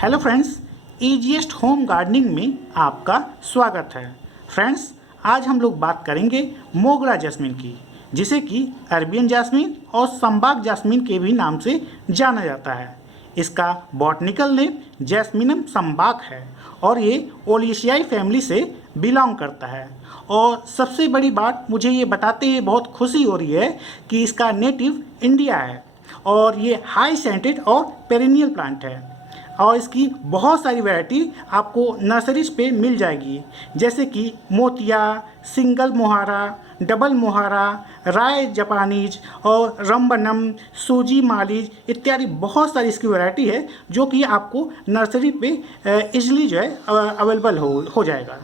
Hello friends, easiest home gardening में आपका स्वागत है। फ्रेंड्स, आज हम लोग बात करेंगे मोगरा जैस्मिन की, जिसे कि अरेबियन जैस्मिन और संबाग जैस्मिन के भी नाम से जाना जाता है। इसका बॉटनिकल नेम जैस्मिनम संबाग है और ये ओलिशियाई फैमिली से बिलोंग करता है। और सबसे बड़ी बात मुझे ये बताते हुए बहुत खुशी हो रही है कि इसका नेटिव इंडिया है और ये हाई सेंटेड और पेरिनियल प्लांट है और इसकी बहुत सारी वैरायटी आपको नर्सरीज पे मिल जाएगी, जैसे कि मोतिया, सिंगल मोहारा, डबल मोहारा, राय जापानीज और रंबनम, सूजी मालीज इत्यादि बहुत सारी इसकी वैरायटी है जो कि आपको नर्सरी पे इजली जो है अवेलेबल हो जाएगा।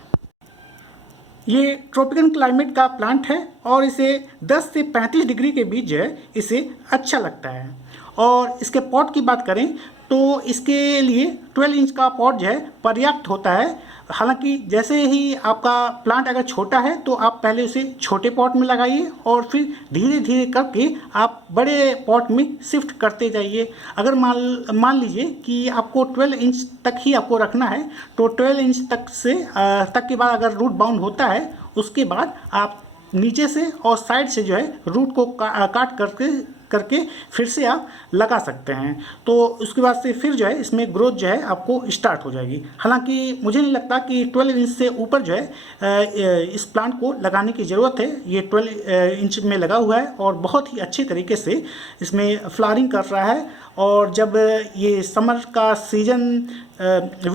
ये ट्रॉपिकल क्लाइमेट का प्लांट है और इसे 10 से 35 डिग्री के बीच जो है इसे अच्छा लगता है। और इसके पॉट की बात करें तो इसके लिए 12 इंच का पॉट जो है पर्याप्त होता है। हालांकि जैसे ही आपका प्लांट अगर छोटा है तो आप पहले उसे छोटे पॉट में लगाइए और फिर धीरे धीरे करके आप बड़े पॉट में शिफ्ट करते जाइए। अगर मान लीजिए कि आपको 12 इंच तक ही आपको रखना है तो 12 इंच तक के बाद अगर रूट बाउंड होता है उसके बाद आप नीचे से और साइड से जो है रूट को काट करके फिर से आप लगा सकते हैं। तो उसके बाद से फिर जो है इसमें ग्रोथ जो है आपको स्टार्ट हो जाएगी। हालांकि मुझे नहीं लगता कि 12 इंच से ऊपर जो है इस प्लांट को लगाने की ज़रूरत है। ये 12 इंच में लगा हुआ है और बहुत ही अच्छे तरीके से इसमें फ्लावरिंग कर रहा है। और जब ये समर का सीज़न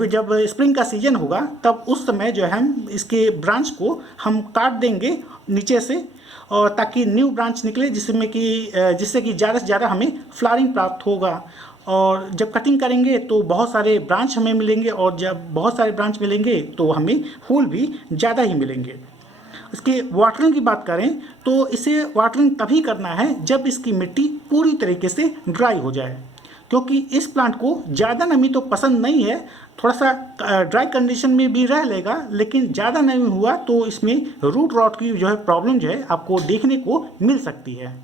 जब स्प्रिंग का सीज़न होगा तब उस समय जो है हम इसके ब्रांच को हम काट देंगे नीचे से, और ताकि न्यू ब्रांच निकले जिससे कि ज़्यादा से ज़्यादा हमें फ्लावरिंग प्राप्त होगा। और जब कटिंग करेंगे तो बहुत सारे ब्रांच हमें मिलेंगे और जब बहुत सारे ब्रांच मिलेंगे तो हमें फूल भी ज़्यादा ही मिलेंगे। इसके वाटरिंग की बात करें तो इसे वाटरिंग तभी करना है जब इसकी मिट्टी पूरी तरीके से ड्राई हो जाए, क्योंकि इस प्लांट को ज़्यादा नमी तो पसंद नहीं है। थोड़ा सा ड्राई कंडीशन में भी रह लेगा, लेकिन ज़्यादा नमी हुआ तो इसमें रूट रॉट की जो है प्रॉब्लम जो है आपको देखने को मिल सकती है।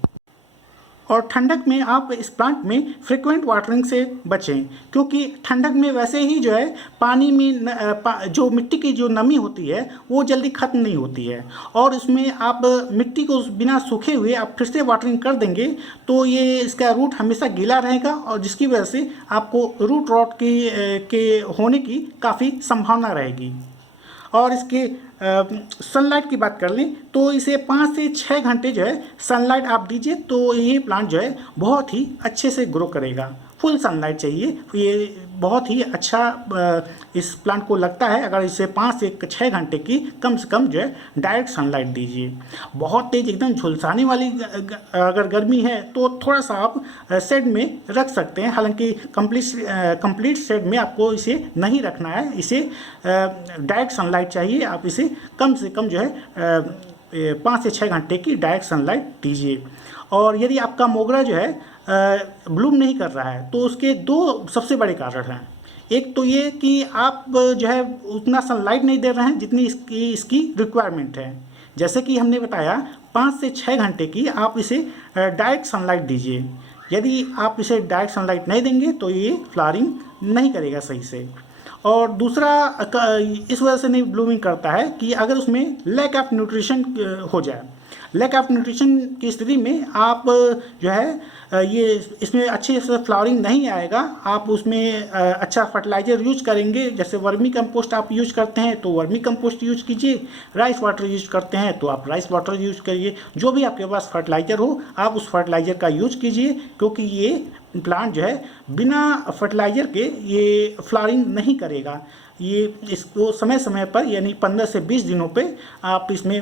और ठंडक में आप इस प्लांट में फ्रिक्वेंट वाटरिंग से बचें, क्योंकि ठंडक में वैसे ही जो है पानी में जो मिट्टी की जो नमी होती है वो जल्दी ख़त्म नहीं होती है। और उसमें आप मिट्टी को बिना सूखे हुए आप फिर से वाटरिंग कर देंगे तो ये इसका रूट हमेशा गीला रहेगा और जिसकी वजह से आपको रूट रॉट के होने की काफ़ी संभावना रहेगी। और इसके सनलाइट की बात कर लें तो इसे 5 से 6 घंटे जो है सनलाइट आप दीजिए तो ये प्लांट जो है बहुत ही अच्छे से ग्रो करेगा। फुल सनलाइट चाहिए, ये बहुत ही अच्छा इस प्लांट को लगता है अगर इसे 5 से 6 घंटे की कम से कम जो है डायरेक्ट सनलाइट दीजिए। बहुत तेज़ एकदम झुलसाने वाली अगर गर्मी है तो थोड़ा सा आप शेड में रख सकते हैं। हालांकि कंप्लीट शेड में आपको इसे नहीं रखना है, इसे डायरेक्ट सनलाइट चाहिए। आप इसे कम से कम जो है 5 से 6 घंटे की डायरेक्ट सनलाइट दीजिए। और यदि आपका मोगरा जो है ब्लूम नहीं कर रहा है तो उसके 2 सबसे बड़े कारण हैं। एक तो ये कि आप जो है उतना सनलाइट नहीं दे रहे हैं जितनी इसकी रिक्वायरमेंट है। जैसे कि हमने बताया 5 से 6 घंटे की आप इसे डायरेक्ट सनलाइट दीजिए। यदि आप इसे डायरेक्ट सनलाइट नहीं देंगे तो ये फ्लावरिंग नहीं करेगा सही से। और दूसरा इस वजह से नहीं ब्लूमिंग करता है कि अगर उसमें लैक ऑफ न्यूट्रिशन हो जाए। लैक ऑफ न्यूट्रिशन की स्थिति में आप जो है ये इसमें अच्छे से फ्लावरिंग नहीं आएगा। आप उसमें अच्छा फर्टिलाइज़र यूज करेंगे, जैसे वर्मी कंपोस्ट आप यूज करते हैं तो वर्मी कंपोस्ट यूज कीजिए, राइस वाटर यूज करते हैं तो आप राइस वाटर यूज करिए। जो भी आपके पास फर्टिलाइज़र हो आप उस फर्टिलाइज़र का यूज कीजिए, क्योंकि ये प्लांट जो है बिना फर्टिलाइज़र के ये फ्लावरिंग नहीं करेगा। ये इसको समय समय पर यानी 15 से 20 दिनों पे आप इसमें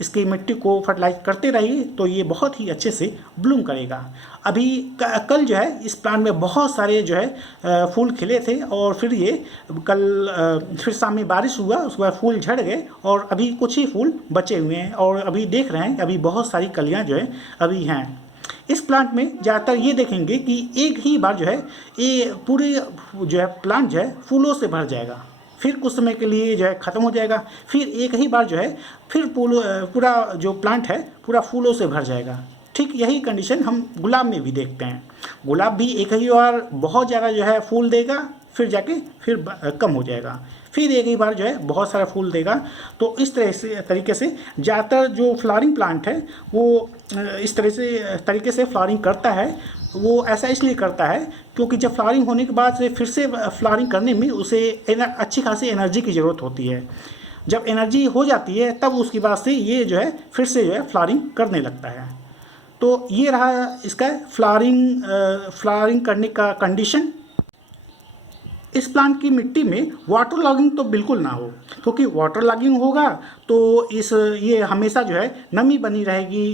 इसकी मिट्टी को फर्टिलाइज करते रहिए तो ये बहुत ही अच्छे से ब्लूम करेगा। अभी कल जो है इस प्लांट में बहुत सारे जो है फूल खिले थे और फिर ये फिर शाम में बारिश हुआ, उसके बाद फूल झड़ गए और अभी कुछ ही फूल बचे हुए हैं और अभी देख रहे हैं अभी बहुत सारी कलियाँ जो है अभी हैं। इस प्लांट में ज़्यादातर ये देखेंगे कि एक ही बार जो है ये पूरे जो है प्लांट जो है फूलों से भर जाएगा, फिर कुछ समय के लिए जो है ख़त्म हो जाएगा, फिर एक ही बार जो है फिर पूरा जो प्लांट है पूरा फूलों से भर जाएगा। ठीक यही कंडीशन हम गुलाब में भी देखते हैं। गुलाब भी एक ही बार बहुत ज़्यादा जो है फूल देगा, फिर जाके फिर कम हो जाएगा, फिर एक ही बार जो है बहुत सारा फूल देगा। तो इस तरह से तरीके से ज़्यादातर जो फ्लावरिंग प्लांट है वो इस तरह से तरीके से फ्लावरिंग करता है। वो ऐसा इसलिए करता है क्योंकि जब फ्लावरिंग होने के बाद से फिर से फ्लावरिंग करने में उसे अच्छी खासी एनर्जी की ज़रूरत होती है। जब एनर्जी हो जाती है तब उसके बाद से ये जो है फिर से जो है फ्लावरिंग करने लगता है। तो ये रहा इसका फ्लावरिंग करने का कंडीशन। इस प्लांट की मिट्टी में वाटर लॉगिंग तो बिल्कुल ना हो, क्योंकि वाटर लॉगिंग होगा तो ये हमेशा जो है नमी बनी रहेगी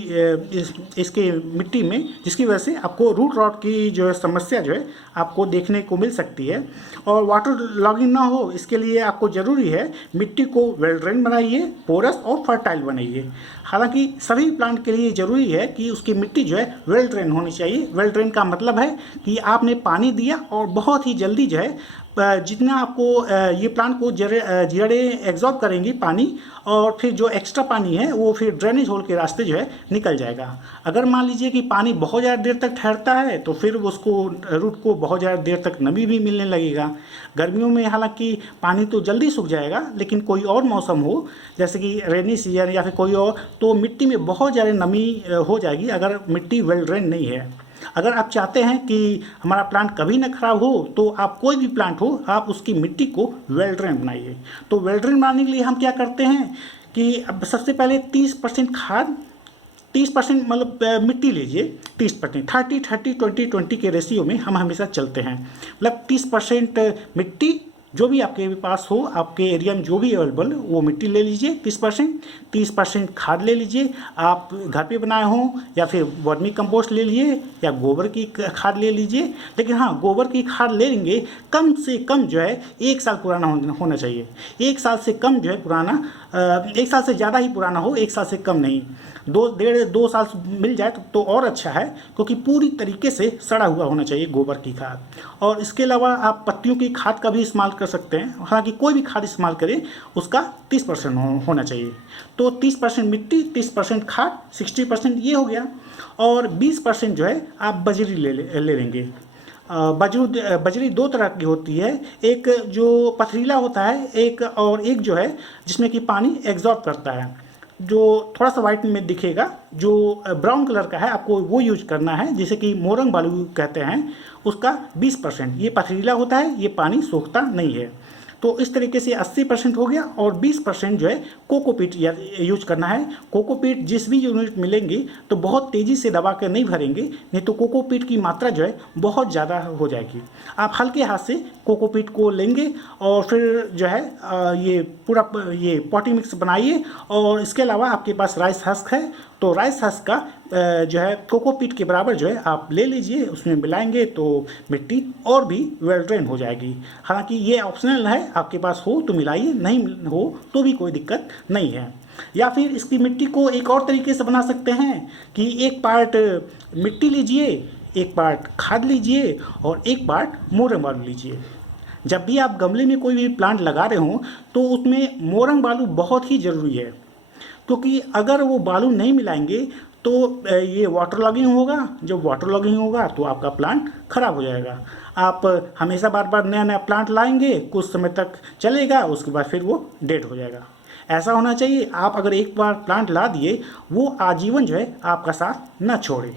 इसके मिट्टी में, जिसकी वजह से आपको रूट रॉट की जो है समस्या जो है आपको देखने को मिल सकती है। और वाटर लॉगिंग ना हो इसके लिए आपको ज़रूरी है मिट्टी को वेल ड्रेन बनाइए, पोरस और फर्टाइल बनाइए। हालांकि सभी प्लांट के लिए ज़रूरी है कि उसकी मिट्टी जो है वेल ड्रेन होनी चाहिए। वेल ड्रेन का मतलब है कि आपने पानी दिया और बहुत ही जल्दी जो है जितना आपको ये प्लांट को जड़ें एब्जॉर्ब करेंगी पानी, और फिर जो एक्स्ट्रा पानी है वो फिर ड्रेनेज होल के रास्ते जो है निकल जाएगा। अगर मान लीजिए कि पानी बहुत ज़्यादा देर तक ठहरता है तो फिर उसको रूट को बहुत ज़्यादा देर तक नमी भी मिलने लगेगा। गर्मियों में हालांकि पानी तो जल्दी सूख जाएगा, लेकिन कोई और मौसम हो जैसे कि रेनी सीजन या फिर कोई और, तो मिट्टी में बहुत ज़्यादा नमी हो जाएगी अगर मिट्टी वेल ड्रेन नहीं है। अगर आप चाहते हैं कि हमारा प्लांट कभी ना खराब हो तो आप कोई भी प्लांट हो आप उसकी मिट्टी को वेल ड्रेन बनाइए। तो वेल ड्रेन बनाने के लिए हम क्या करते हैं कि अब सबसे पहले 30% खाद, 30% मतलब मिट्टी लीजिए, 30% 30-30-20-20 के रेशियो में हम हमेशा चलते हैं। मतलब 30% मिट्टी जो भी आपके पास हो, आपके एरिया में जो भी अवेलेबल वो मिट्टी ले लीजिए 30% खाद ले लीजिए। आप घर पे बनाए हों या फिर वर्मी कंपोस्ट ले लीजिए या गोबर की खाद ले लीजिए। लेकिन हाँ, गोबर की खाद ले लेंगे कम से कम जो है 1 साल पुराना होना चाहिए। 1 साल से कम जो है पुराना, 1 साल से ज़्यादा ही पुराना हो, 1 साल से कम नहीं। 2 साल मिल जाए तो और अच्छा है, क्योंकि पूरी तरीके से सड़ा हुआ होना चाहिए गोबर की खाद। और इसके अलावा आप पत्तियों की खाद का भी इस्तेमाल कर सकते हैं। हालांकि कोई भी खाद इस्तेमाल करें उसका 30% होना चाहिए। तो 30% मिट्टी, 30% खाद, 60% ये हो गया। और 20% जो है आप बजरी ले लेंगे। बजरी 2 तरह की होती है, एक जो पथरीला होता है एक जो है जिसमें कि पानी एब्जॉर्ब करता है, जो थोड़ा सा वाइट में दिखेगा, जो ब्राउन कलर का है, आपको वो यूज करना है, जैसे कि मोरंग बालू कहते हैं। उसका 20%, ये पथरीला होता है, ये पानी सोखता नहीं है। तो इस तरीके से 80% हो गया। और 20% जो है कोकोपीट यूज करना है। कोकोपीट जिस भी यूनिट मिलेंगे तो बहुत तेज़ी से दबा कर नहीं भरेंगे, नहीं तो कोकोपीट की मात्रा जो है बहुत ज़्यादा हो जाएगी। आप हल्के हाथ से कोकोपीट को लेंगे और फिर जो है ये पूरा ये पॉटी मिक्स बनाइए। और इसके अलावा आपके पास राइस हस्क है तो राइस हस्क का जो है कोकोपीट के बराबर जो है आप ले लीजिए, उसमें मिलाएंगे तो मिट्टी और भी वेल ड्रेन हो जाएगी। हालांकि ये ऑप्शनल है, आपके पास हो तो मिलाइए, नहीं हो तो भी कोई दिक्कत नहीं है। या फिर इसकी मिट्टी को एक और तरीके से बना सकते हैं कि एक पार्ट मिट्टी लीजिए, एक पार्ट खाद लीजिए और एक पार्ट मोरंग बालू लीजिए। जब भी आप गमले में कोई भी प्लांट लगा रहे हों तो उसमें मोरंग बालू बहुत ही ज़रूरी है, क्योंकि अगर वो बालू नहीं मिलाएंगे तो ये वाटर लॉगिंग होगा। जब वाटर लॉगिंग होगा तो आपका प्लांट खराब हो जाएगा। आप हमेशा बार बार नया नया प्लांट लाएंगे, कुछ समय तक चलेगा, उसके बाद फिर वो डेड हो जाएगा। ऐसा होना चाहिए आप अगर एक बार प्लांट ला दिए वो आजीवन जो है आपका साथ न छोड़े।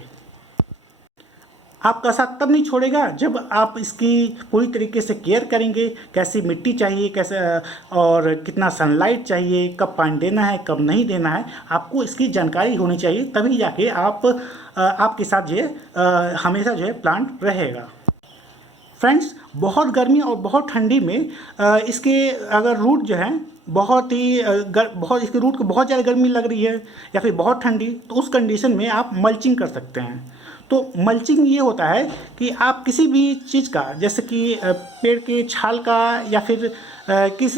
आपका साथ तब नहीं छोड़ेगा जब आप इसकी पूरी तरीके से केयर करेंगे। कैसी मिट्टी चाहिए, कैसे और कितना सनलाइट चाहिए, कब पानी देना है, कब नहीं देना है, आपको इसकी जानकारी होनी चाहिए। तभी जाके आपके साथ जो है हमेशा जो है प्लांट रहेगा। फ्रेंड्स, बहुत गर्मी और बहुत ठंडी में इसके अगर रूट जो है बहुत इसके रूट को बहुत ज़्यादा गर्मी लग रही है या फिर बहुत ठंडी, तो उस कंडीशन में आप मल्चिंग कर सकते हैं। तो मल्चिंग ये होता है कि आप किसी भी चीज़ का, जैसे कि पेड़ के छाल का या फिर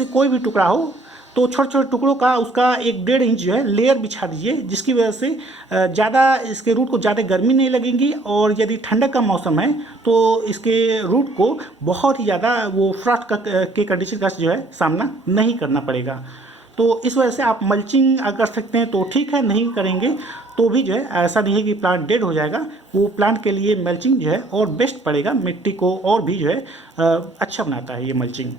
कोई भी टुकड़ा हो, तो छोटे छोटे टुकड़ों का उसका 1-1.5 इंच जो है लेयर बिछा दीजिए, जिसकी वजह से ज़्यादा इसके रूट को ज़्यादा गर्मी नहीं लगेगी। और यदि ठंडक का मौसम है तो इसके रूट को बहुत ही ज़्यादा वो फ्रॉस्ट के कंडीशन का जो है सामना नहीं करना पड़ेगा। तो तो इस वजह से आप मल्चिंग अगर कर सकते हैं तो ठीक है, नहीं करेंगे तो भी जो है ऐसा नहीं है कि प्लांट डेड हो जाएगा। वो प्लांट के लिए मल्चिंग जो है और बेस्ट पड़ेगा, मिट्टी को और भी जो है अच्छा बनाता है ये मल्चिंग।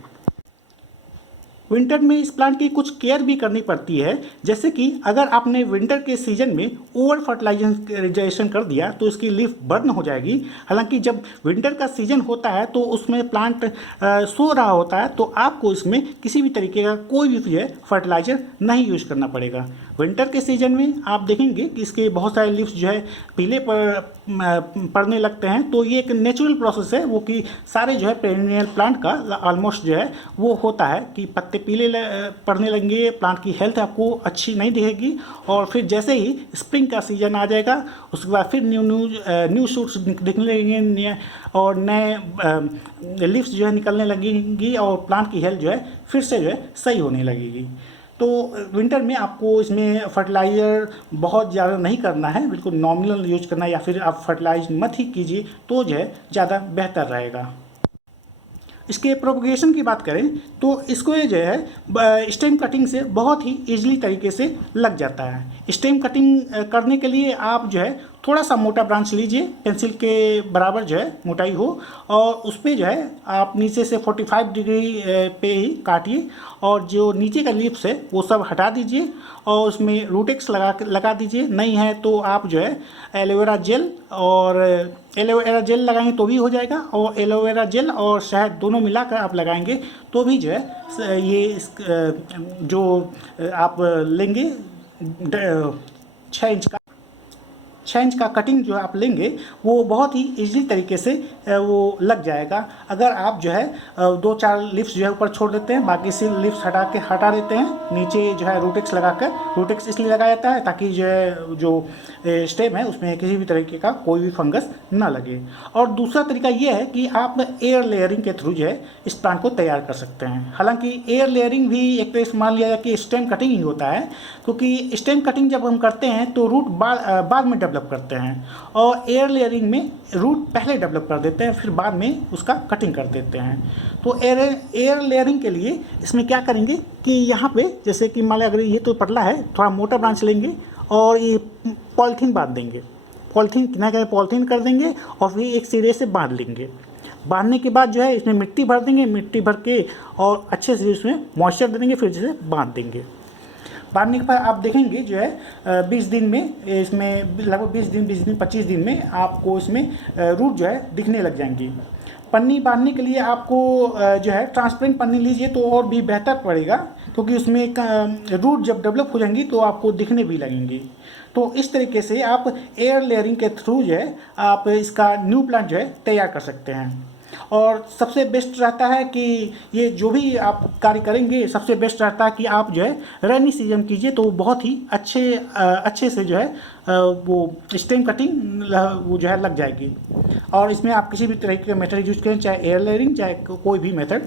विंटर में इस प्लांट की कुछ केयर भी करनी पड़ती है, जैसे कि अगर आपने विंटर के सीजन में ओवर फर्टिलाइजेशन कर दिया तो इसकी लीफ बर्न हो जाएगी। हालांकि जब विंटर का सीजन होता है तो उसमें प्लांट सो रहा होता है, तो आपको इसमें किसी भी तरीके का कोई भी जो है फर्टिलाइजर नहीं यूज करना पड़ेगा। विंटर के सीजन में आप देखेंगे कि इसके बहुत सारे लीव्स जो है पीले पड़ने लगते हैं, तो ये एक नेचुरल प्रोसेस है वो कि सारे जो है पेरिनियल प्लांट का ऑलमोस्ट जो है वो होता है कि पत्ते पीले पड़ने लगेंगे, प्लांट की हेल्थ आपको अच्छी नहीं दिखेगी। और फिर जैसे ही स्प्रिंग का सीजन आ जाएगा उसके बाद फिर न्यू शूट्स दिखने लगेंगे और नए लीव्स जो है निकलने लगेंगी और प्लांट की हेल्थ जो है फिर से जो है सही होने लगेगी। तो विंटर में आपको इसमें फर्टिलाइज़र बहुत ज़्यादा नहीं करना है, बिल्कुल नॉमिनल यूज करना है, या फिर आप फर्टिलाइज मत ही कीजिए तो जो है ज़्यादा बेहतर रहेगा। इसके प्रोपगेशन की बात करें तो इसको ये जो है स्टेम कटिंग से बहुत ही ईजिली तरीके से लग जाता है। स्टेम कटिंग करने के लिए आप जो है थोड़ा सा मोटा ब्रांच लीजिए, पेंसिल के बराबर जो है मोटाई हो, और उस पर जो है आप नीचे से 45 डिग्री पे ही काटिए और जो नीचे का लीव्स है वो सब हटा दीजिए और उसमें रूटेक्स लगा दीजिए। नहीं है तो आप जो है एलोवेरा जेल लगाएंगे तो भी हो जाएगा, और एलोवेरा जेल और शहद दोनों मिलाकर आप लगाएंगे तो भी जो है ये जो आप लेंगे 6 इंच का कटिंग जो आप लेंगे वो बहुत ही इजीली तरीके से वो लग जाएगा। अगर आप जो है 2-4 लिप्स जो है ऊपर छोड़ देते हैं, बाकी से लिप्स हटा देते हैं, नीचे जो है रूटेक्स लगाकर, रूटेक्स इसलिए लगाया जाता है ताकि जो है जो स्टेम है उसमें किसी भी तरीके का कोई भी फंगस ना लगे। और दूसरा तरीका ये है कि आप एयर लेयरिंग के थ्रू जो है इस प्लांट को तैयार कर सकते हैं। हालांकि एयर लेयरिंग भी एक तरह से मान लिया जाए कि स्टेम कटिंग ही होता है, क्योंकि स्टेम कटिंग जब हम करते हैं तो रूट बाद में डेवलप करते हैं, और एयर लेयरिंग में रूट पहले डेवलप कर देते हैं फिर बाद में उसका कटिंग कर देते हैं। तो एयर लेयरिंग के लिए इसमें क्या करेंगे कि यहाँ पे जैसे कि मान लिया अगर ये तो पतला है, थोड़ा मोटा ब्रांच लेंगे और ये पॉलीथीन बांध देंगे, पॉलीथीन किनारे पॉलीथीन कर देंगे और फिर एक सिरे से बांध लेंगे। बांधने के बाद जो है इसमें मिट्टी भर देंगे, मिट्टी भर के और अच्छे से इसमें मॉइस्चर दे देंगे, फिर जैसे बांध देंगे। बांधने के बाद आप देखेंगे जो है 20 दिन में, इसमें लगभग 25 दिन में आपको इसमें रूट जो है दिखने लग जाएंगी। पन्नी बांधने के लिए आपको जो है ट्रांसपेरेंट पन्नी लीजिए तो और भी बेहतर पड़ेगा, क्योंकि उसमें रूट जब डेवलप हो जाएंगी तो आपको दिखने भी लगेंगी। तो इस तरीके से आप एयर लेयरिंग के थ्रू जो है आप इसका न्यू प्लांट जो है तैयार कर सकते हैं। और सबसे बेस्ट रहता है कि ये जो भी आप कार्य करेंगे सबसे बेस्ट रहता है कि आप जो है रेनी सीजन कीजिए, तो बहुत ही अच्छे से जो है वो स्टेम कटिंग वो जो है लग जाएगी। और इसमें आप किसी भी तरह के मेथड यूज करें, चाहे एयर लेयरिंग चाहे कोई भी मेथड।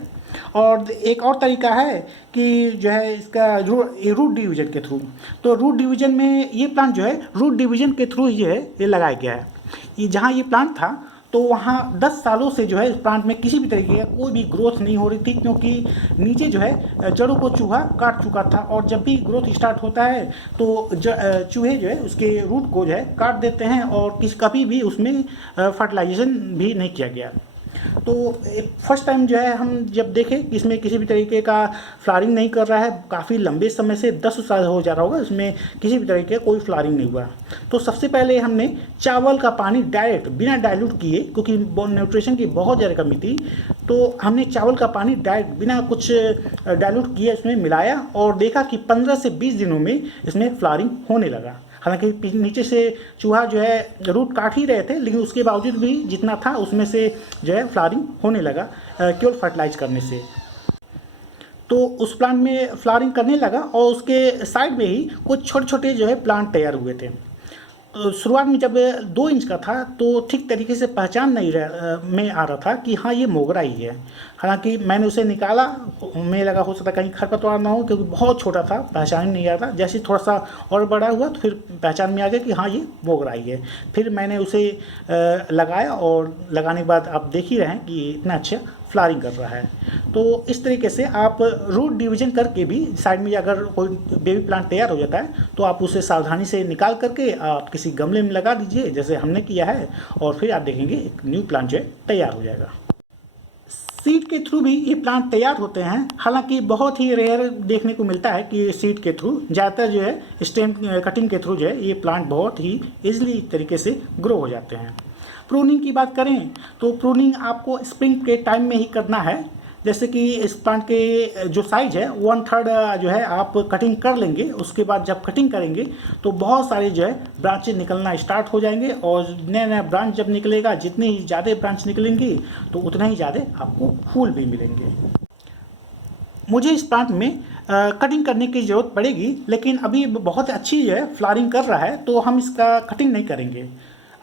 और एक और तरीका है कि जो है इसका रूट डिवीजन के थ्रू, तो रूट डिवीजन में ये प्लांट जो है रूट डिवीजन के थ्रू जो है ये लगाया गया है। ये जहाँ ये प्लांट था तो वहाँ 10 सालों से जो है इस प्लांट में किसी भी तरीके का कोई भी ग्रोथ नहीं हो रही थी, क्योंकि नीचे जो है जड़ों को चूहा काट चुका था, और जब भी ग्रोथ स्टार्ट होता है तो चूहे जो है उसके रूट को जो है काट देते हैं, और कभी भी उसमें फर्टिलाइजेशन भी नहीं किया गया। तो फर्स्ट टाइम जो है हम जब देखें कि इसमें किसी भी तरीके का फ्लावरिंग नहीं कर रहा है, काफ़ी लंबे समय से 10 साल हो जा रहा होगा इसमें किसी भी तरीके का कोई फ्लावरिंग नहीं हुआ, तो सबसे पहले हमने चावल का पानी डायरेक्ट बिना डाइल्यूट किए, क्योंकि न्यूट्रिशन की बहुत ज़्यादा कमी थी, तो हमने चावल का पानी डायरेक्ट बिना कुछ डाइल्यूट किए इसमें मिलाया और देखा कि 15 से 20 दिनों में इसमें फ्लावरिंग होने लगा। हालांकि नीचे से चूहा जो है रूट काट ही रहे थे, लेकिन उसके बावजूद भी जितना था उसमें से जो है फ्लावरिंग होने लगा केवल फर्टिलाइज करने से। तो उस प्लांट में फ्लावरिंग करने लगा और उसके साइड में ही कुछ छोटे छोटे जो है प्लांट तैयार हुए थे। तो शुरुआत में जब 2 इंच का था तो ठीक तरीके से पहचान नहीं में आ रहा था कि हाँ ये मोगरा ही है। हालांकि मैंने उसे निकाला, मुझे लगा हो सकता कहीं खरपतवार ना हो, क्योंकि बहुत छोटा था, पहचान नहीं आ रहा था। जैसे थोड़ा सा और बड़ा हुआ तो फिर पहचान में आ गया कि हाँ ये मोगरा ही है। फिर मैंने उसे लगाया और लगाने के बाद आप देख ही रहे हैं कि इतना अच्छा फ्लावरिंग कर रहा है। तो इस तरीके से आप रूट डिवीजन करके भी साइड में अगर कोई बेबी प्लांट तैयार हो जाता है तो आप उसे सावधानी से निकाल करके आप किसी गमले में लगा दीजिए, जैसे हमने किया है, और फिर आप देखेंगे एक न्यू प्लांट जो है तैयार हो जाएगा। सीड के थ्रू भी ये प्लांट तैयार होते हैं, हालांकि बहुत ही रेयर देखने को मिलता है कि सीड के थ्रू, ज़्यादातर जो है स्टेम कटिंग के थ्रू जो है ये प्लांट बहुत ही ईजिली तरीके से ग्रो हो जाते हैं। प्रूनिंग की बात करें तो प्रूनिंग आपको स्प्रिंग के टाइम में ही करना है। जैसे कि इस प्लांट के जो साइज है 1/3 जो है आप कटिंग कर लेंगे, उसके बाद जब कटिंग करेंगे तो बहुत सारे जो है ब्रांचेज निकलना स्टार्ट हो जाएंगे, और नए नए ब्रांच जब निकलेगा, जितनी ही ज़्यादा ब्रांच निकलेंगी तो उतना ही ज़्यादा आपको फूल भी मिलेंगे। मुझे इस प्लांट में कटिंग करने की ज़रूरत पड़ेगी, लेकिन अभी बहुत अच्छी जो है फ्लावरिंग कर रहा है, तो हम इसका कटिंग नहीं करेंगे।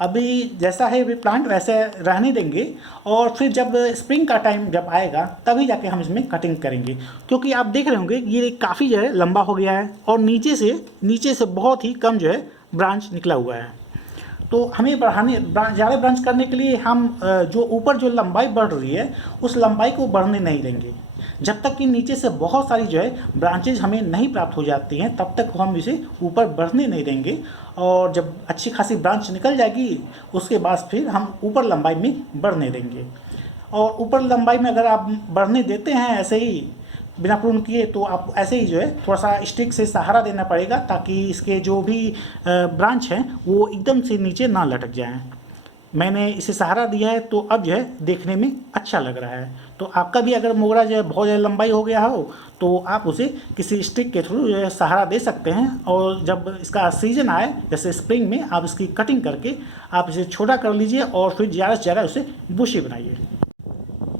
अभी जैसा है वे प्लांट वैसे रहने देंगे, और फिर जब स्प्रिंग का टाइम जब आएगा तभी जाके हम इसमें कटिंग करेंगे, क्योंकि आप देख रहे होंगे ये काफ़ी जो है लंबा हो गया है और नीचे से बहुत ही कम जो है ब्रांच निकला हुआ है। तो हमें ज़्यादा ब्रांच करने के लिए हम जो ऊपर जो लंबाई बढ़ रही है उस लंबाई को बढ़ने नहीं देंगे। जब तक कि नीचे से बहुत सारी जो है ब्रांचेज हमें नहीं प्राप्त हो जाती हैं तब तक हम इसे ऊपर बढ़ने नहीं देंगे, और जब अच्छी खासी ब्रांच निकल जाएगी उसके बाद फिर हम ऊपर लंबाई में बढ़ने देंगे। और ऊपर लंबाई में अगर आप बढ़ने देते हैं ऐसे ही बिना प्रून किए, तो आप ऐसे ही जो है थोड़ा सा स्टिक से सहारा देना पड़ेगा, ताकि इसके जो भी ब्रांच हैं वो एकदम से नीचे ना लटक जाएं। मैंने इसे सहारा दिया है तो अब जो है देखने में अच्छा लग रहा है। तो आपका भी अगर मोगरा जो है बहुत ज़्यादा लंबाई हो गया हो तो आप उसे किसी स्टिक के थ्रू जो है सहारा दे सकते हैं, और जब इसका सीजन आए जैसे स्प्रिंग में आप इसकी कटिंग करके आप इसे छोटा कर लीजिए और फिर ज़्यादा से ज़्यादा उसे बुशी बनाइए।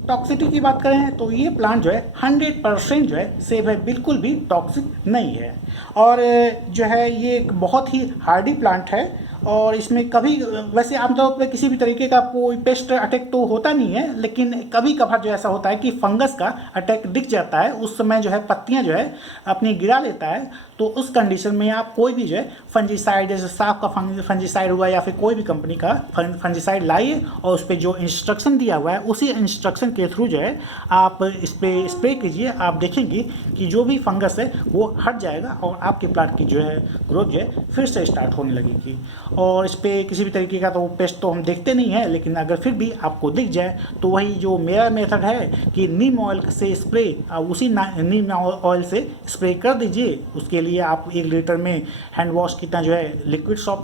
टॉक्सिटी की बात करें तो ये प्लांट जो है 100% जो है सेफ है, बिल्कुल भी टॉक्सिक नहीं है, और जो है ये एक बहुत ही हार्डी प्लांट है, और इसमें कभी वैसे आमतौर पर किसी भी तरीके का कोई पेस्ट अटैक तो होता नहीं है, लेकिन कभी कभार जो ऐसा होता है कि फंगस का अटैक दिख जाता है, उस समय जो है पत्तियां जो है अपनी गिरा लेता है। तो उस कंडीशन में आप कोई भी जो है फंजीसाइड, जैसे साफ का फंजीसाइड हुआ या फिर कोई भी कंपनी का फंजीसाइड लाइए, और उस पर जो इंस्ट्रक्शन दिया हुआ है उसी इंस्ट्रक्शन के थ्रू जो है आप इस पर स्प्रे कीजिए। आप देखेंगे कि जो भी फंगस है वो हट जाएगा और आपके प्लांट की जो है ग्रोथ जो है फिर से स्टार्ट होने लगेगी। और इस पर किसी भी तरीके का तो पेस्ट तो हम देखते नहीं है, लेकिन अगर फिर भी आपको दिख जाए तो वही जो मेरा मेथड है कि नीम ऑयल से स्प्रे, उसी नीम ऑयल से स्प्रे कर दीजिए। उसके लिए आप 1 लीटर में हैंड वॉश कितना जो है लिक्विड सॉप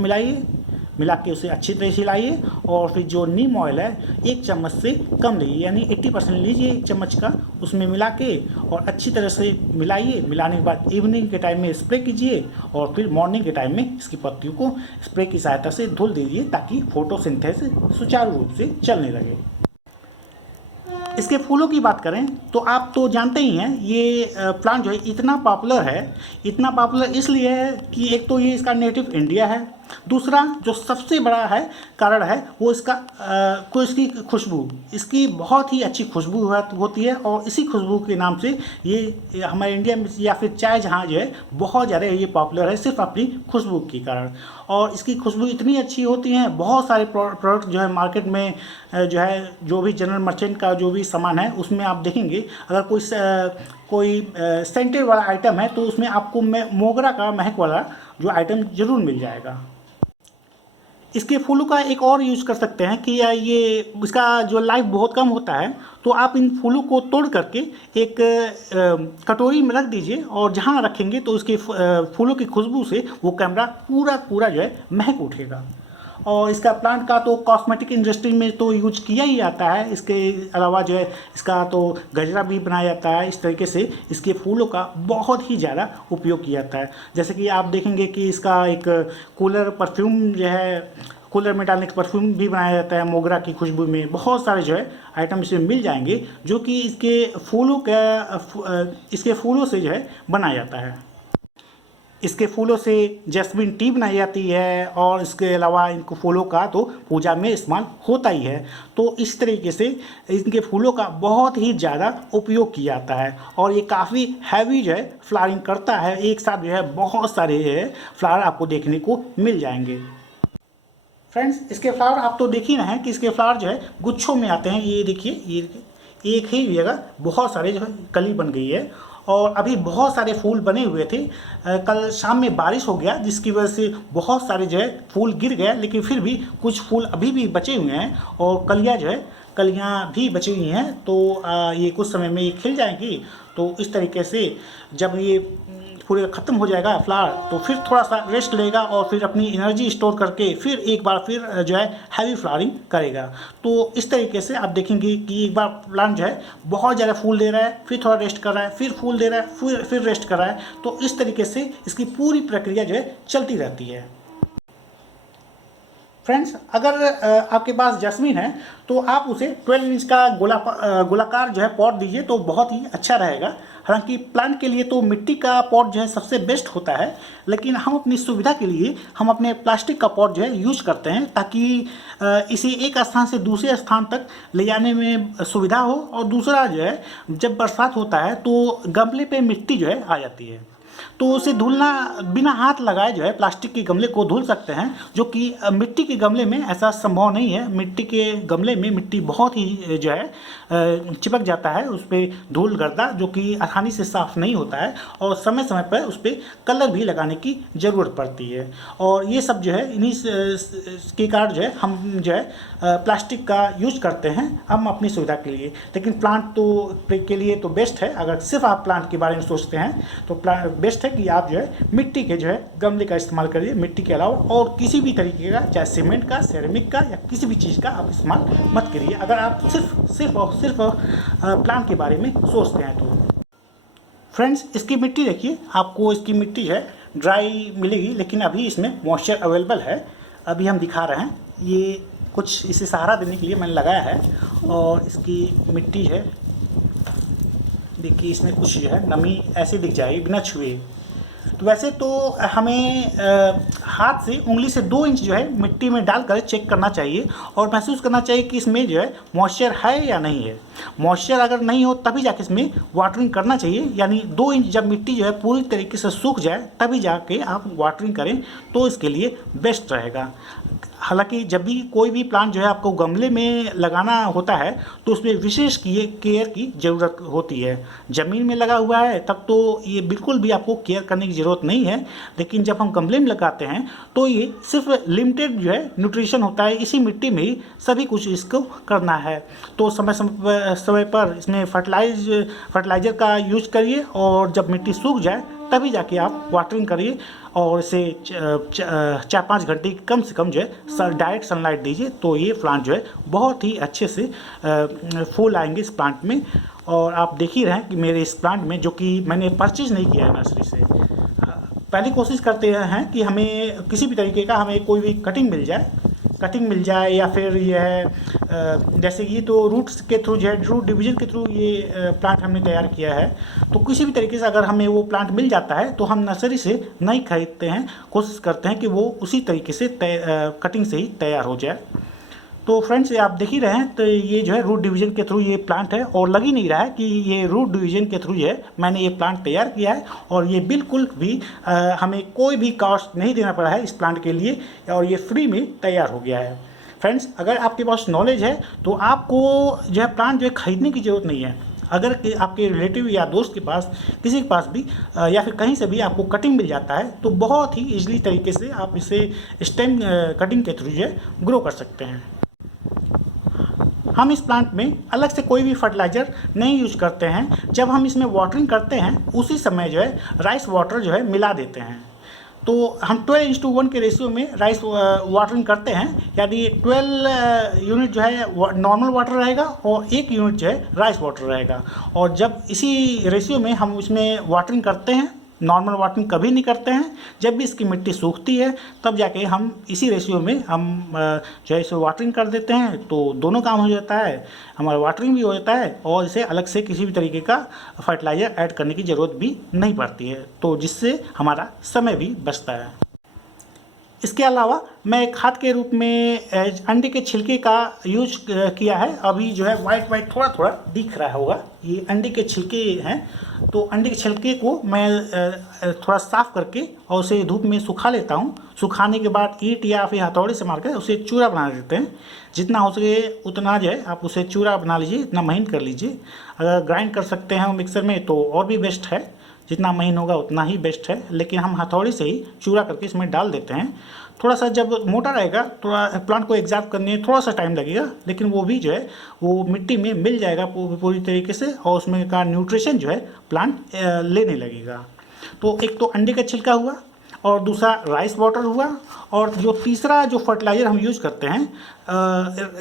मिला के उसे अच्छी तरह से लाइए, और फिर जो नीम ऑयल है 1 चम्मच से कम लीजिए, यानी 80% लीजिए 1 चम्मच का, उसमें मिला के और अच्छी तरह से मिलाइए। मिलाने के बाद इवनिंग के टाइम में स्प्रे कीजिए, और फिर मॉर्निंग के टाइम में इसकी पत्तियों को स्प्रे की सहायता से धुल दीजिए, ताकि फोटोसिंथेसिस सुचारू रूप से चलने लगे। इसके फूलों की बात करें तो आप तो जानते ही हैं ये प्लांट जो है इतना पॉपुलर इसलिए है कि एक तो ये इसका नेटिव इंडिया है, दूसरा जो सबसे बड़ा है कारण है वो इसकी खुशबू, इसकी बहुत ही अच्छी खुशबू होती है, और इसी खुशबू के नाम से ये हमारे इंडिया में या फिर चाय जहाँ जो है बहुत ज़्यादा ये पॉपुलर है, सिर्फ अपनी खुशबू के कारण। और इसकी खुशबू इतनी अच्छी होती है, बहुत सारे प्रोडक्ट जो है मार्केट में जो है जो भी जनरल मर्चेंट का जो भी सामान है उसमें आप देखेंगे अगर कोई सेंटेड वाला आइटम है तो उसमें आपको मोगरा का महक वाला जो आइटम ज़रूर मिल जाएगा। इसके फूलों का एक और यूज़ कर सकते हैं कि इसका जो लाइफ बहुत कम होता है, तो आप इन फूलों को तोड़ करके एक कटोरी में रख दीजिए, और जहाँ रखेंगे तो उसके फूलों की खुशबू से वो कैमरा पूरा जो है महक उठेगा। और इसका प्लांट का तो कॉस्मेटिक इंडस्ट्री में तो यूज किया ही जाता है, इसके अलावा जो है इसका तो गजरा भी बनाया जाता है। इस तरीके से इसके फूलों का बहुत ही ज़्यादा उपयोग किया जाता है। जैसे कि आप देखेंगे कि इसका एक कूलर में डालने का परफ्यूम भी बनाया जाता है मोगरा की खुशबू में। बहुत सारे जो है आइटम इसमें मिल जाएंगे जो कि इसके फूलों से जो है बनाया जाता है। इसके फूलों से जैस्मिन टी बनाई जाती है, और इसके अलावा इनको फूलों का तो पूजा में इस्तेमाल होता ही है। तो इस तरीके से इनके फूलों का बहुत ही ज़्यादा उपयोग किया जाता है, और ये काफ़ी हैवी जो है फ्लावरिंग करता है। एक साथ जो है बहुत सारे फ्लावर आपको देखने को मिल जाएंगे। फ्रेंड्स, इसके फ्लावर आप तो देख ही रहे हैं कि इसके फ्लावर जो है गुच्छों में आते हैं। ये देखिए एक ही जगह बहुत सारे जो है कली बन गई है और अभी बहुत सारे फूल बने हुए थे। कल शाम में बारिश हो गया जिसकी वजह से बहुत सारे जो है फूल गिर गए, लेकिन फिर भी कुछ फूल अभी भी बचे हुए हैं और कलियाँ भी बची हुई हैं। तो ये कुछ समय में ये खिल जाएंगी। तो इस तरीके से जब ये पूरे ख़त्म हो जाएगा फ्लावर तो फिर थोड़ा सा रेस्ट लेगा और फिर अपनी एनर्जी स्टोर करके फिर एक बार फिर जो है हैवी फ्लावरिंग करेगा। तो इस तरीके से आप देखेंगे कि एक बार प्लांट जो है बहुत ज़्यादा फूल दे रहा है, फिर थोड़ा रेस्ट कर रहा है, फिर फूल दे रहा है, फिर रेस्ट कर रहा है। तो इस तरीके से इसकी पूरी प्रक्रिया जो है चलती रहती है। फ्रेंड्स, अगर आपके पास जैस्मीन है तो आप उसे 12 इंच का गोलाकार जो है पॉट दीजिए तो बहुत ही अच्छा रहेगा। हालांकि प्लांट के लिए तो मिट्टी का पॉट जो है सबसे बेस्ट होता है, लेकिन हम अपनी सुविधा के लिए हम अपने प्लास्टिक का पॉट जो है यूज करते हैं ताकि इसे एक स्थान से दूसरे स्थान तक ले जाने में सुविधा हो। और दूसरा जो है, जब बरसात होता है तो गमले पे मिट्टी जो है आ जाती है, तो उसे धुलना बिना हाथ लगाए जो है प्लास्टिक के गमले को धुल सकते हैं, जो कि मिट्टी के गमले में ऐसा संभव नहीं है। मिट्टी के गमले में मिट्टी बहुत ही जो है चिपक जाता है, उस पर धूल गर्दा जो कि आसानी से साफ नहीं होता है और समय समय पर उस पर कलर भी लगाने की ज़रूरत पड़ती है। और ये सब जो है इन्हीं के कारण जो है हम जो है प्लास्टिक का यूज करते हैं हम अपनी सुविधा के लिए। लेकिन प्लांट तो के लिए तो बेस्ट है। अगर सिर्फ आप प्लांट के बारे में सोचते हैं तो बेस्ट है कि आप जो है मिट्टी के जो है गमले का इस्तेमाल करिए। मिट्टी के अलावा और किसी भी तरीके का, चाहे सीमेंट का, सेरेमिक का या किसी भी चीज़ का आप इस्तेमाल मत करिए अगर आप सिर्फ प्लांट के बारे में सोचते हैं तो। फ्रेंड्स, इसकी मिट्टी देखिए, आपको इसकी मिट्टी है ड्राई मिलेगी, लेकिन अभी इसमें मॉइस्चर अवेलेबल है। अभी हम दिखा रहे हैं, ये कुछ इसे सहारा देने के लिए मैंने लगाया है और इसकी मिट्टी है देखिए, इसमें कुछ जो है नमी ऐसे दिख जाएगी बिना छुए। तो वैसे तो हमें हाथ से उंगली से 2 इंच जो है मिट्टी में डालकर चेक करना चाहिए और महसूस करना चाहिए कि इसमें जो है मॉइस्चर है या नहीं है। मॉइस्चर अगर नहीं हो तभी जाके इसमें वाटरिंग करना चाहिए, यानी 2 इंच जब मिट्टी जो है पूरी तरीके से सूख जाए तभी जाके आप वाटरिंग करें तो इसके लिए बेस्ट रहेगा। हालांकि जब भी कोई भी प्लांट जो है आपको गमले में लगाना होता है तो उसमें विशेष केयर की ज़रूरत होती है। ज़मीन में लगा हुआ है तब तो ये बिल्कुल भी आपको केयर करने की ज़रूरत नहीं है, लेकिन जब हम गमले में लगाते हैं तो ये सिर्फ लिमिटेड जो है न्यूट्रिशन होता है, इसी मिट्टी में ही सभी कुछ इसको करना है। तो समय पर इसमें फर्टिलाइज़र का यूज करिए और जब मिट्टी सूख जाए तभी जाके आप वाटरिंग करिए और इसे 4-5 घंटे कम से कम जो है डायरेक्ट सनलाइट दीजिए तो ये प्लांट जो है बहुत ही अच्छे से फूल आएंगे इस प्लांट में। और आप देख ही रहे हैं कि मेरे इस प्लांट में, जो कि मैंने परचेज नहीं किया है नर्सरी से, पहली कोशिश करते हैं कि हमें किसी भी तरीके का हमें कोई भी कटिंग मिल जाए या फिर यह जैसे ये तो रूट्स के थ्रू जो है रूट डिवीजन के थ्रू ये प्लांट हमने तैयार किया है। तो किसी भी तरीके से अगर हमें वो प्लांट मिल जाता है तो हम नर्सरी से नहीं खरीदते हैं, कोशिश करते हैं कि वो उसी तरीके से कटिंग से ही तैयार हो जाए। तो फ्रेंड्स, आप देख ही रहे हैं, तो ये जो है रूट डिवीजन के थ्रू ये प्लांट है और लग ही नहीं रहा है कि ये रूट डिवीजन के थ्रू जो है मैंने ये प्लांट तैयार किया है और ये बिल्कुल भी हमें कोई भी कॉस्ट नहीं देना पड़ा है इस प्लांट के लिए और ये फ्री में तैयार हो गया है। फ्रेंड्स, अगर आपके पास नॉलेज है तो आपको जो है प्लांट जो है खरीदने की ज़रूरत नहीं है। अगर आपके रिलेटिव या दोस्त के पास, किसी के पास भी या फिर कहीं से भी आपको कटिंग मिल जाता है तो बहुत ही ईजिली तरीके से आप इसे स्टेम कटिंग के थ्रू जो है ग्रो कर सकते हैं। हम इस प्लांट में अलग से कोई भी फर्टिलाइज़र नहीं यूज करते हैं। जब हम इसमें वाटरिंग करते हैं उसी समय जो है राइस वाटर जो है मिला देते हैं। तो हम 12:1 के रेशियो में राइस वाटरिंग करते हैं, यानी 12 यूनिट जो है नॉर्मल वाटर रहेगा और 1 यूनिट जो है राइस वाटर रहेगा। और जब इसी रेशियो में हम उसमें वाटरिंग करते हैं, नॉर्मल वाटरिंग कभी नहीं करते हैं, जब भी इसकी मिट्टी सूखती है तब जाके हम इसी रेशियो में हम जो है इसे वाटरिंग कर देते हैं। तो दोनों काम हो जाता है, हमारा वाटरिंग भी हो जाता है और इसे अलग से किसी भी तरीके का फर्टिलाइज़र ऐड करने की ज़रूरत भी नहीं पड़ती है, तो जिससे हमारा समय भी बचता है। इसके अलावा मैं खाद के रूप में अंडे के छिलके का यूज किया है। अभी जो है वाइट वाइट थोड़ा थोड़ा दिख रहा होगा, ये अंडे के छिलके हैं। तो अंडे के छिलके को मैं थोड़ा साफ़ करके और उसे धूप में सुखा लेता हूँ। सुखाने के बाद ईंट या फिर हथौड़े से मार कर उसे चूरा बना देते हैं। जितना हो सके उतना जो है आप उसे चूरा बना लीजिए, इतना महीन कर लीजिए। अगर ग्राइंड कर सकते हैं मिक्सर में तो और भी बेस्ट है, जितना महीन होगा उतना ही बेस्ट है। लेकिन हम हथौड़ी से ही चूरा करके इसमें डाल देते हैं। थोड़ा सा जब मोटा रहेगा, थोड़ा प्लांट को एग्जॉर्ब करने में थोड़ा सा टाइम लगेगा, लेकिन वो भी जो है वो मिट्टी में मिल जाएगा पूरी तरीके से, और उसमें का न्यूट्रिशन जो है प्लांट लेने लगेगा। तो एक तो अंडे का छिलका हुआ, और दूसरा राइस वाटर हुआ, और जो तीसरा जो फर्टिलाइज़र हम यूज़ करते हैं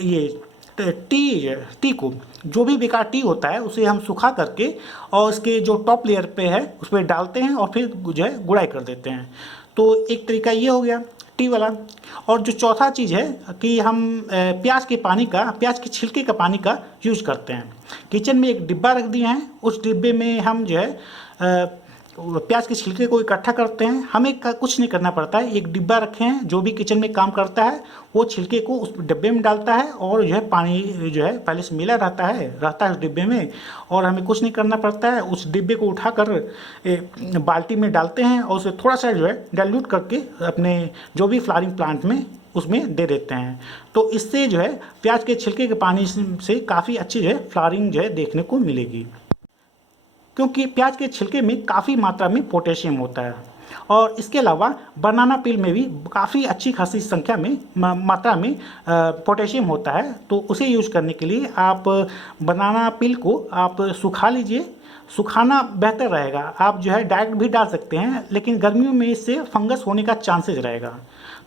ये टी को, जो भी बेकार टी होता है उसे हम सुखा करके और उसके जो टॉप लेयर पे है उस पर डालते हैं और फिर जो है गुड़ाई कर देते हैं। तो एक तरीका ये हो गया टी वाला। और जो चौथा चीज़ है कि हम प्याज के छिलके का पानी का यूज करते हैं। किचन में एक डिब्बा रख दिया है, उस डिब्बे में हम जो है प्याज के छिलके को इकट्ठा करते हैं। हमें कुछ नहीं करना पड़ता है, एक डिब्बा रखे हैं, जो भी किचन में काम करता है वो छिलके को उस डिब्बे में डालता है, और जो है पानी जो है पहले से मिला रहता है उस डिब्बे में, और हमें कुछ नहीं करना पड़ता है। उस डिब्बे को उठाकर बाल्टी में डालते हैं और उसे थोड़ा सा जो है डाइल्यूट करके अपने जो भी फ्लावरिंग प्लांट में उसमें दे देते हैं। तो इससे जो है प्याज के छिलके के पानी से काफ़ी अच्छी जो है फ्लावरिंग जो है देखने को मिलेगी, क्योंकि प्याज के छिलके में काफ़ी मात्रा में पोटेशियम होता है। और इसके अलावा बनाना पील में भी काफ़ी अच्छी खासी संख्या में मात्रा में पोटेशियम होता है। तो उसे यूज करने के लिए आप बनाना पील को आप सुखा लीजिए। सुखाना बेहतर रहेगा। आप जो है डायरेक्ट भी डाल सकते हैं, लेकिन गर्मियों में इससे फंगस होने का चांसेस रहेगा।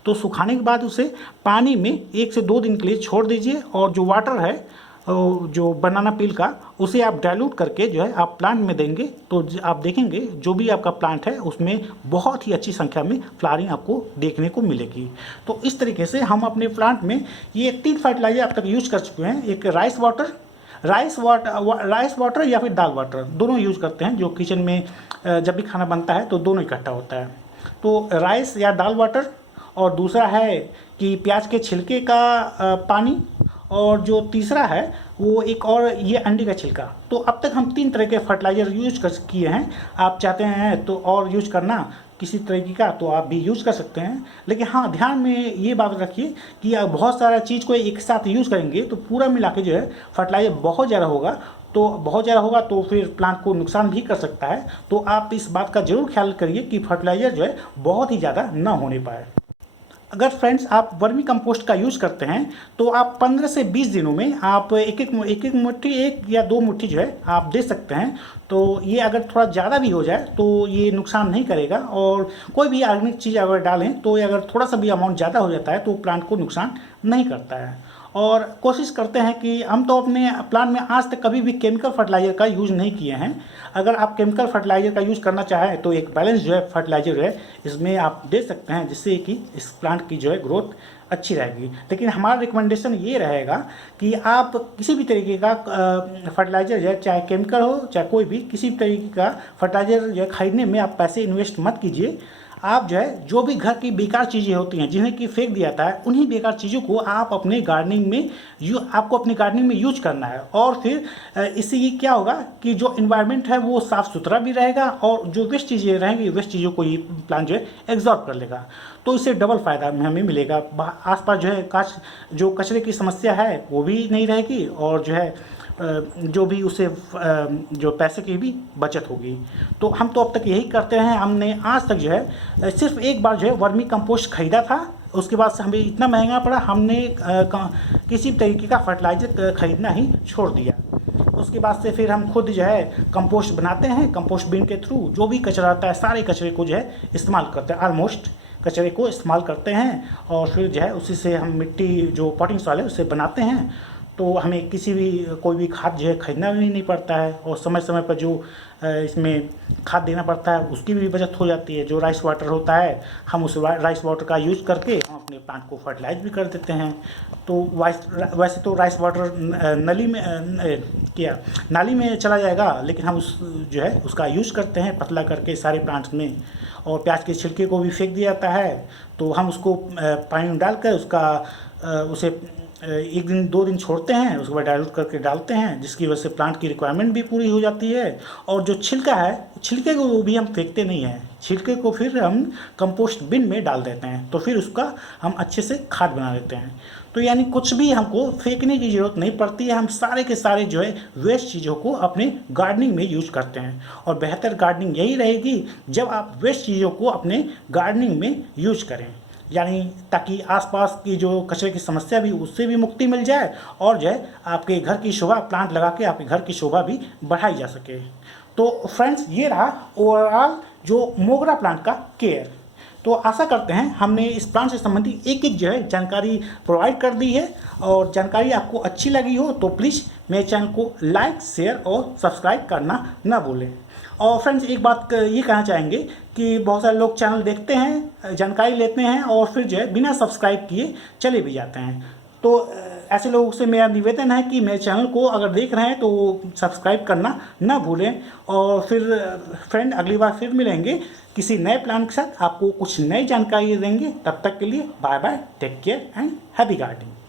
तो सुखाने के बाद उसे पानी में 1 से 2 दिन के लिए छोड़ दीजिए, और जो वाटर है जो बनाना पील का उसे आप डाइल्यूट करके जो है आप प्लांट में देंगे, तो आप देखेंगे जो भी आपका प्लांट है उसमें बहुत ही अच्छी संख्या में फ्लावरिंग आपको देखने को मिलेगी। तो इस तरीके से हम अपने प्लांट में ये 3 फर्टिलाइजर अब तक यूज कर चुके हैं। एक राइस वाटर या फिर दाल वाटर, दोनों यूज करते हैं। जो किचन में जब भी खाना बनता है तो दोनों इकट्ठा होता है। तो राइस या दाल वाटर, और दूसरा है कि प्याज के छिलके का पानी, और जो तीसरा है वो एक और ये अंडे का छिलका। तो अब तक हम 3 तरह के फर्टिलाइज़र यूज कर किए हैं। आप चाहते हैं तो और यूज करना किसी तरीके का तो आप भी यूज कर सकते हैं, लेकिन हाँ ध्यान में ये बात रखिए कि आप बहुत सारा चीज़ को एक साथ यूज़ करेंगे तो पूरा मिला के जो है फर्टिलाइज़र बहुत ज़्यादा होगा तो फिर प्लांट को नुकसान भी कर सकता है। तो आप इस बात का जरूर ख्याल करिए कि फर्टिलाइज़र जो है बहुत ही ज़्यादा ना होने पाए। अगर फ्रेंड्स आप वर्मी कंपोस्ट का यूज़ करते हैं तो आप 15 से 20 दिनों में आप एक मुट्ठी 1 या 2 मुट्ठी जो है आप दे सकते हैं। तो ये अगर थोड़ा ज़्यादा भी हो जाए तो ये नुकसान नहीं करेगा, और कोई भी ऑर्गेनिक चीज़ अगर डालें तो ये अगर थोड़ा सा भी अमाउंट ज़्यादा हो जाता है तो प्लांट को नुकसान नहीं करता है। और कोशिश करते हैं कि हम तो अपने प्लांट में आज तक कभी भी केमिकल फर्टिलाइज़र का यूज़ नहीं किए हैं। अगर आप केमिकल फर्टिलाइज़र का यूज़ करना चाहें तो एक बैलेंस जो है फर्टिलाइज़र है इसमें आप दे सकते हैं, जिससे कि इस प्लांट की जो है ग्रोथ अच्छी रहेगी। लेकिन हमारा रिकमेंडेशन ये रहेगा कि आप किसी भी तरीके का फर्टिलाइज़र जो है, चाहे केमिकल हो चाहे कोई भी, किसी भी तरीके का फर्टिलाइज़र जो है खरीदने में आप पैसे इन्वेस्ट मत कीजिए। आप जो है जो भी घर की बेकार चीज़ें होती हैं जिन्हें कि फेंक दिया जाता है, उन्हीं बेकार चीज़ों को आप अपने गार्डनिंग में आपको अपनी गार्डनिंग में यूज करना है। और फिर इससे ये क्या होगा कि जो इन्वायरमेंट है वो साफ़ सुथरा भी रहेगा, और जो वेस्ट चीज़ें रहेंगी वेस्ट चीज़ों को ये प्लांट जो है एब्जॉर्ब कर लेगा। तो इससे डबल फ़ायदा हमें मिलेगा। आसपास जो है जो कचरे की समस्या है वो भी नहीं रहेगी, और जो है जो भी उसे जो पैसे की भी बचत होगी। तो हम तो अब तक यही करते हैं। हमने आज तक जो है सिर्फ एक बार जो है वर्मी कंपोस्ट खरीदा था, उसके बाद से हमें इतना महंगा पड़ा, हमने किसी तरीके का फर्टिलाइज़र खरीदना ही छोड़ दिया। उसके बाद से फिर हम खुद जो है कंपोस्ट बनाते हैं। कंपोस्ट बिन के थ्रू जो भी कचरा आता है सारे कचरे को जो है इस्तेमाल करते हैं, ऑलमोस्ट कचरे को इस्तेमाल करते हैं, और फिर जो है उसी से हम मिट्टी जो पॉटिंग सॉइल है उससे बनाते हैं। तो हमें किसी भी कोई भी खाद जो है खरीदना भी नहीं पड़ता है, और समय समय पर जो इसमें खाद देना पड़ता है उसकी भी बचत हो जाती है। जो राइस वाटर होता है, हम उस राइस वाटर का यूज़ करके हम अपने प्लांट को फर्टिलाइज भी कर देते हैं। तो वैसे तो राइस वाटर नाली में चला जाएगा, लेकिन हम उस जो है उसका यूज़ करते हैं पतला करके सारे प्लांट्स में। और प्याज के छिलके को भी फेंक दिया जाता है, तो हम उसको पानी में डालकर उसे 1 दिन 2 दिन छोड़ते हैं, उसके बाद डाइल्यूट करके डालते हैं, जिसकी वजह से प्लांट की रिक्वायरमेंट भी पूरी हो जाती है। और जो छिलका है, छिलके को भी हम फेंकते नहीं हैं, छिलके को फिर हम कंपोस्ट बिन में डाल देते हैं, तो फिर उसका हम अच्छे से खाद बना लेते हैं। तो यानी कुछ भी हमको फेंकने की ज़रूरत नहीं पड़ती है, हम सारे के सारे जो है वेस्ट चीज़ों को अपने गार्डनिंग में यूज़ करते हैं। और बेहतर गार्डनिंग यही रहेगी जब आप वेस्ट चीज़ों को अपने गार्डनिंग में यूज करें, यानी ताकि आसपास की जो कचरे की समस्या भी उससे भी मुक्ति मिल जाए, और जो है आपके घर की शोभा, प्लांट लगा के आपके घर की शोभा भी बढ़ाई जा सके। तो फ्रेंड्स, ये रहा ओवरऑल जो मोगरा प्लांट का केयर। तो आशा करते हैं हमने इस प्लांट से संबंधित एक एक जो है जानकारी प्रोवाइड कर दी है, और जानकारी आपको अच्छी लगी हो तो प्लीज़ मेरे चैनल को लाइक, शेयर और सब्सक्राइब करना ना भूलें। और फ्रेंड्स, एक बात ये कहना चाहेंगे कि बहुत सारे लोग चैनल देखते हैं, जानकारी लेते हैं और फिर जो है बिना सब्सक्राइब किए चले भी जाते हैं। तो ऐसे लोगों से मेरा निवेदन है कि मेरे चैनल को अगर देख रहे हैं तो सब्सक्राइब करना ना भूलें। और फिर फ्रेंड, अगली बार फिर मिलेंगे किसी नए प्लान के साथ, आपको कुछ नई जानकारी देंगे। तब तक के लिए bye bye, take care and happy gardening.